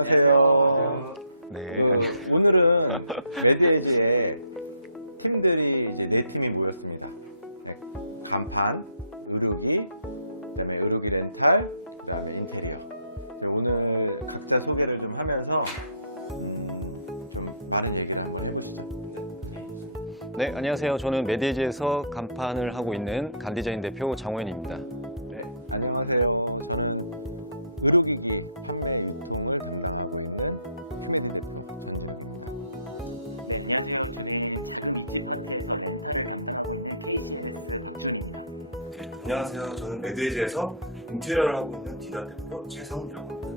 안녕하세요. 네. 오늘은 매드에이지에 팀들이 이제 4팀이 모였습니다. 네, 간판, 의료기, 그다음에 의료기 렌탈, 그다음에 인테리어. 오늘 각자 소개를 좀 하면서 좀 많은 얘기를 한번 해보시죠. 네, 안녕하세요. 저는 매드에이지에서 간판을 하고 있는 간디자인 대표 장호연입니다. 네, 안녕하세요. 저는 의료기기 판매 유통을 담당하고 있는 휴메디 대표 전진욱입니다. 네, 안녕하세요. 저는 자금 입지 파트에서 렌탈을 담당하고 있는 KCLS 박준입니다. 네, 안녕하세요. 저는 매드에이지에서 인테리어를 하고 있는 디다 대표 최상훈이라고 합니다.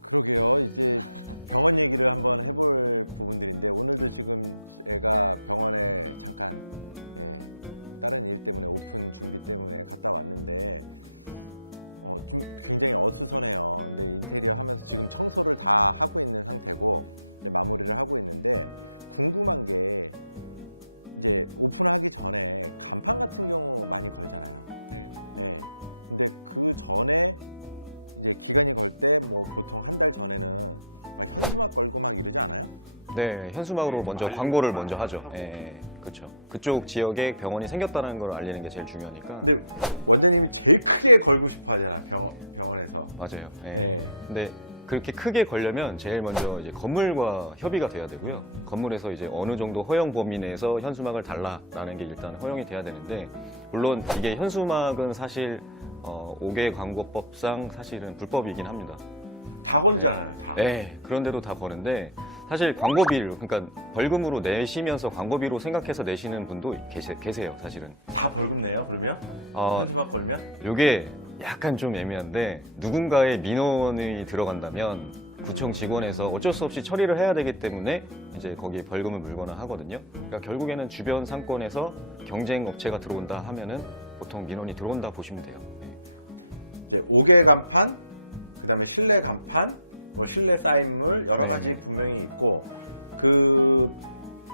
그러게요. 이제 병원 얘기를 한번 해볼 부분들인데, 오늘도 지금 애가 병원에 잠깐 다른 일 때문에, 오픈 준비 때문에 갔다 왔는데 좀 굉장히 어수선해요. 근데 인테리어 하면서 지금 청소를 다 하고 있는 상태고 이제 마무리를 하고 있는데, 궁금한 게 이제 오픈하기 전에 간판 같은 경우 많이 걸잖아요. 네. 네. 근데 그 전에 이제 기간이 걸 때 뭐 보통 한 달 전에는 막 현수막 걸고 막 이러지 않아요? 네, 현수막으로 먼저 광고를 먼저 하죠. 네, 그렇죠. 그쪽 지역에 병원이 생겼다는 걸 알리는 게 제일 중요하니까. 근데 원장님이 제일 크게 걸고 싶어 하잖아, 병원에서. 맞아요. 네. 네. 근데 그렇게 크게 걸려면 제일 먼저 이제 건물과 협의가 돼야 되고요. 건물에서 이제 어느 정도 허용 범위 내에서 현수막을 달라라는 게 일단 허용이 돼야 되는데, 물론 이게 현수막은 사실 5개 광고법상 사실은 불법이긴 합니다. 다 걸잖아요, 다. 네, 그런데도 다 버는데, 사실 광고비를, 그러니까 벌금으로 내시면서 광고비로 생각해서 내시는 분도 계세요, 사실은. 다 벌금 내요, 그러면? 현수막 걸면? 이게 약간 좀 애매한데, 누군가의 민원이 들어간다면 구청 직원에서 어쩔 수 없이 처리를 해야 되기 때문에 이제 거기에 벌금을 물거나 하거든요. 그러니까 결국에는 주변 상권에서 경쟁 업체가 들어온다 하면은 보통 민원이 들어온다 보시면 돼요. 이제 5개 간판, 그 다음에 실내 간판, 뭐 실내 사인물 여러 가지 분명히 있고, 그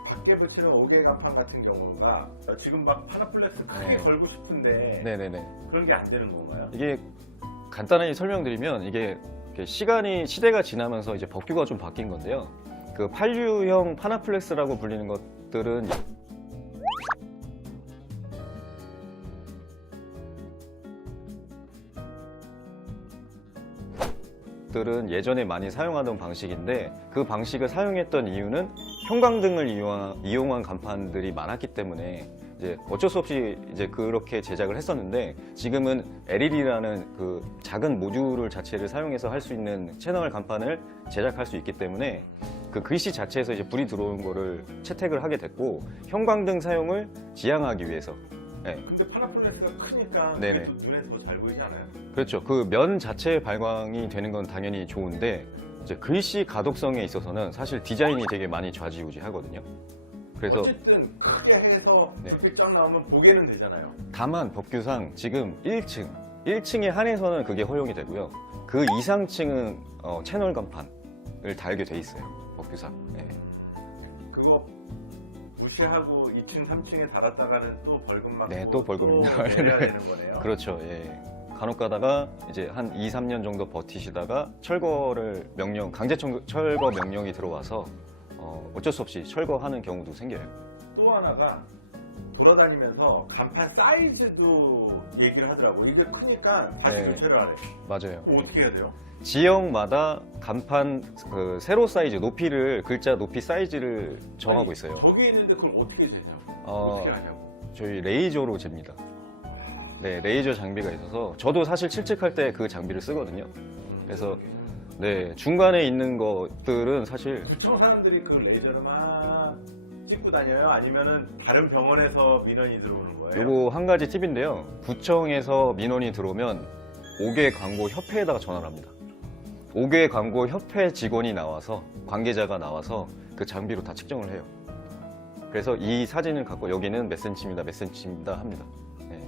밖에 붙이는 5개 간판 같은 경우가 지금 막 파나플렉스 크게 걸고 싶은데 네네네. 그런 게 안 되는 건가요? 이게 간단하게 설명드리면, 이게 시대가 지나면서 이제 법규가 좀 바뀐 건데요. 그 8U형 파나플렉스라고 불리는 것들은 예전에 많이 사용하던 방식인데, 그 방식을 사용했던 이유는 형광등을 이용한 간판들이 많았기 때문에 이제 어쩔 수 없이 이제 그렇게 제작을 했었는데, 지금은 LED라는 그 작은 모듈 자체를 사용해서 할 수 있는 채널 간판을 제작할 수 있기 때문에 그 글씨 자체에서 이제 불이 들어오는 거를 채택을 하게 됐고, 형광등 사용을 지양하기 위해서. 네. 근데 파나플렉스가 크니까 그게 네네. 또 눈에 더 잘 보이지 않아요? 그렇죠. 그 면 자체의 발광이 되는 건 당연히 좋은데, 이제 글씨 가독성에 있어서는 사실 디자인이 되게 많이 좌지우지하거든요. 그래서 어쨌든 크게 해서 불빛 쫙 나오면 보게는 되잖아요. 다만 법규상 지금 1층에 한해서는 그게 허용이 되고요. 그 이상층은 채널 간판을 달게 돼 있어요, 법규상. 네. 그거 무시하고 2층, 3층에 달았다가는 또 벌금 맞고 네, 또, 벌금 내려야 되는 거네요. 그렇죠. 예. 간혹 가다가 이제 한 2, 3년 정도 버티시다가 강제 철거 명령이 들어와서 어쩔 수 없이 철거하는 경우도 생겨요. 또 하나가 돌아다니면서 간판 사이즈도 얘기를 하더라고. 이게 크니까 다시 네. 교체를 하래. 맞아요. 그럼 어떻게 해야 돼요? 지역마다 간판 그 세로 사이즈, 높이를, 글자 높이 사이즈를 정하고 있어요. 저기 있는데 그걸 어떻게 재냐고. 어떻게 하냐고. 저희 레이저로 잽니다. 네, 레이저 장비가 있어서 저도 사실 칠칙할 때 그 장비를 쓰거든요. 그래서 네, 중간에 있는 것들은 사실 구청 사람들이 그 레이저를 막 찍고 다녀요? 아니면은 다른 병원에서 민원이 들어오는 거예요? 그리고 한 가지 팁인데요. 구청에서 민원이 들어오면 5개 광고 협회에다가 전화를 합니다. 5개 광고 협회 직원이 나와서, 관계자가 나와서 그 장비로 다 측정을 해요. 그래서 이 사진을 갖고 여기는 몇 센치입니다, 몇 센치입니다 합니다. 네.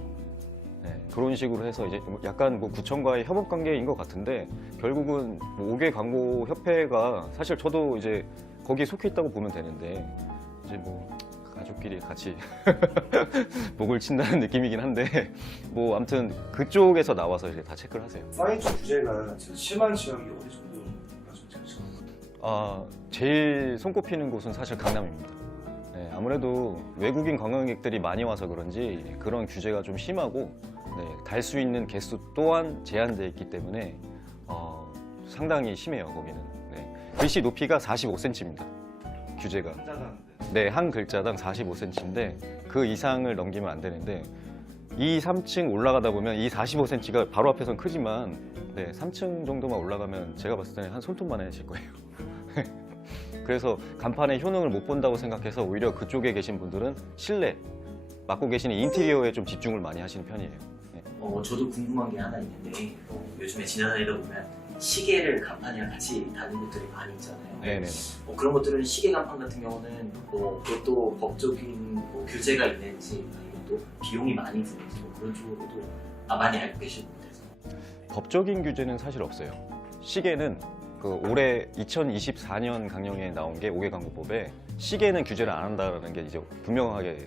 네, 그런 식으로 해서 이제 약간 뭐 구청과의 협업 관계인 것 같은데, 결국은 5개 광고 협회가, 사실 저도 이제 거기에 속해 있다고 보면 되는데, 이제 뭐 가족끼리 같이 목을 친다는 느낌이긴 한데, 뭐 아무튼 그쪽에서 나와서 이제 다 체크를 하세요. 사이즈 규제가 심한 지역이 어디 정도? 제일 손꼽히는 곳은 사실 강남입니다. 네, 아무래도 외국인 관광객들이 많이 와서 그런지 그런 규제가 좀 심하고 달 수 있는 개수 또한 제한되어 있기 때문에 상당히 심해요, 거기는. 네. 글씨 높이가 45cm입니다. 규제가. 네, 한 글자당 45cm인데 그 이상을 넘기면 안 되는데 2, 3층 올라가다 보면 이 45cm가 바로 앞에선 크지만 3층 정도만 올라가면 제가 봤을 때는 한 손톱만 하실 거예요. 그래서 간판의 효능을 못 본다고 생각해서 오히려 그쪽에 계신 분들은 실내 맡고 계시는 인테리어에 좀 집중을 많이 하시는 편이에요. 네. 저도 궁금한 게 하나 있는데 요즘에 지나다니다 보면 시계를 간판이랑 같이 다는 것들이 많이 있잖아요. 네네. 그런 것들은 시계 간판 같은 경우는 그것도 법적인 규제가 있는지 아니면 또 비용이 많이 드는지 그런 쪽으로도 많이 알고 계신 분들. 법적인 규제는 사실 없어요. 시계는 올해 2024년 강령에 나온 게 5개 광고법에 시계는 규제를 안 한다라는 게 이제 분명하게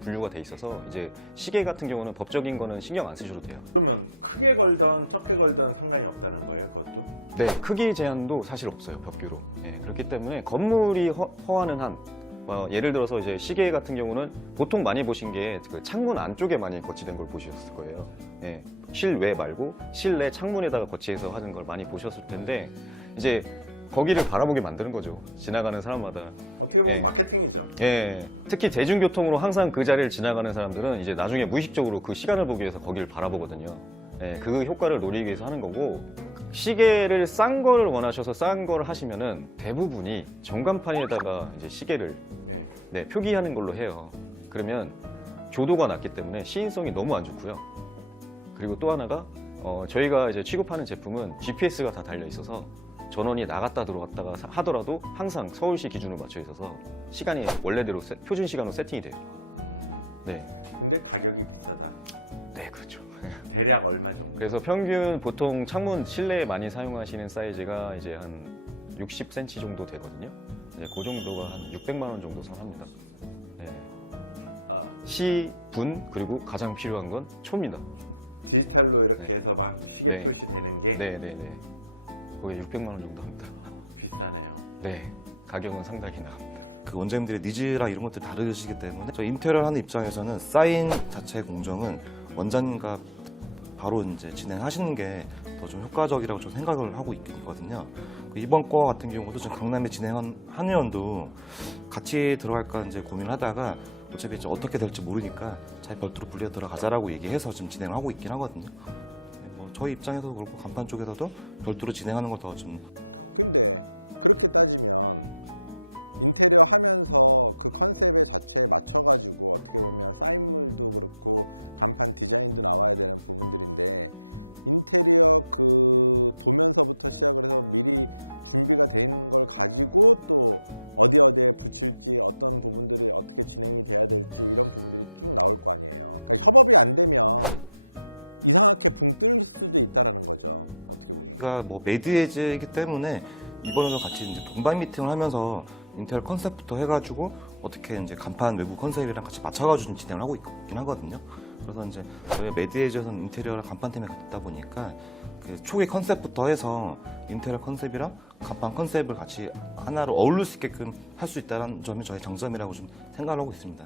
분류가 돼 있어서 이제 시계 같은 경우는 법적인 거는 신경 안 쓰셔도 돼요. 그러면 크게 걸던 적게 걸던 상관이 없다는 거예요, 그것도? 네, 크기 제한도 사실 없어요, 법규로. 그렇기 때문에 건물이 허하는 한, 예를 들어서 이제 시계 같은 경우는 보통 많이 보신 게 그 창문 안쪽에 많이 거치된 걸 보셨을 거예요. 실외 말고 실내 창문에다가 거치해서 하는 걸 많이 보셨을 텐데 이제 거기를 바라보게 만드는 거죠. 지나가는 사람마다. 어떻게 보면 네. 마케팅이죠. 특히 대중교통으로 항상 그 자리를 지나가는 사람들은 이제 나중에 무의식적으로 그 시간을 보기 위해서 거기를 바라보거든요. 그 효과를 노리기 위해서 하는 거고, 시계를 싼 걸 원하셔서 싼 걸 하시면은 대부분이 전광판에다가 이제 시계를 표기하는 걸로 해요. 그러면 조도가 낮기 때문에 시인성이 너무 안 좋고요. 그리고 또 하나가 저희가 이제 취급하는 제품은 GPS가 다 달려 있어서 전원이 나갔다 들어왔다가 하더라도 항상 서울시 기준으로 맞춰 있어서 시간이 원래대로 표준 시간으로 세팅이 돼요. 네. 근데 가격이 비싸다. 네, 그렇죠. 대략 얼마 정도? 그래서 평균 보통 창문 실내에 많이 사용하시는 사이즈가 이제 한 60cm 정도 되거든요. 그 정도가 한 600만 원 정도 선합니다. 시, 분, 그리고 가장 필요한 건 초입니다. 디지털로 이렇게 해서 막 시계 네. 표시되는 게 네네네. 거의 600만 원 정도 합니다. 비싸네요. 네. 가격은 상당히 나갑니다. 그 원장님들의 니즈랑 이런 것들이 다르시기 때문에 저 인테리어 하는 입장에서는 사인 자체 공정은 원장님과 바로 이제 진행하시는 게 더 좀 효과적이라고 좀 생각을 하고 있거든요. 이번 거 같은 경우도 지금 강남에 진행한 한의원도 같이 들어갈까 이제 고민을 하다가 어차피 이제 어떻게 될지 모르니까 잘 별도로 분리해 들어가자라고 얘기해서 지금 진행을 하고 있긴 하거든요. 저희 입장에서도 그렇고 간판 쪽에서도 별도로 진행하는 걸 더 좀. 근데 그렇게 따지면 인테리어 하면서 그 컨셉에 자체에 맞춰가지고 어떻게 보면 사인물도 그렇고 간판 디자인도 나와야 되는 부분들인데 인테리어 그 도면서부터 시작을 해서 미리 준비가 된 걸 가지고 또 어디에 붙일지 어떤 부분들이 어떻게 진행이 돼야 될지 이런 부분들이 쭉 나올 거 아니에요. 그러니까 협업이 안 되면 이상하게 붕 뜰 수도 있다라는 거죠. 어떻게 보면. 그러니까 뭐 메드에즈이기 때문에 이번에도 같이 이제 동반 미팅을 하면서 인테리어 컨셉부터 해가지고 어떻게 이제 간판 외부 컨셉이랑 같이 맞춰가지고 진행을 하고 있긴 하거든요. 그래서 이제 저희 메드에즈에서는 인테리어랑 간판 팀에 갔다 보니까 그 초기 컨셉부터 해서 인테리어 컨셉이랑 간판 컨셉을 같이 하나로 어울릴 수 있게끔 할 수 있다는 점이 저희 장점이라고 좀 생각을 하고 있습니다.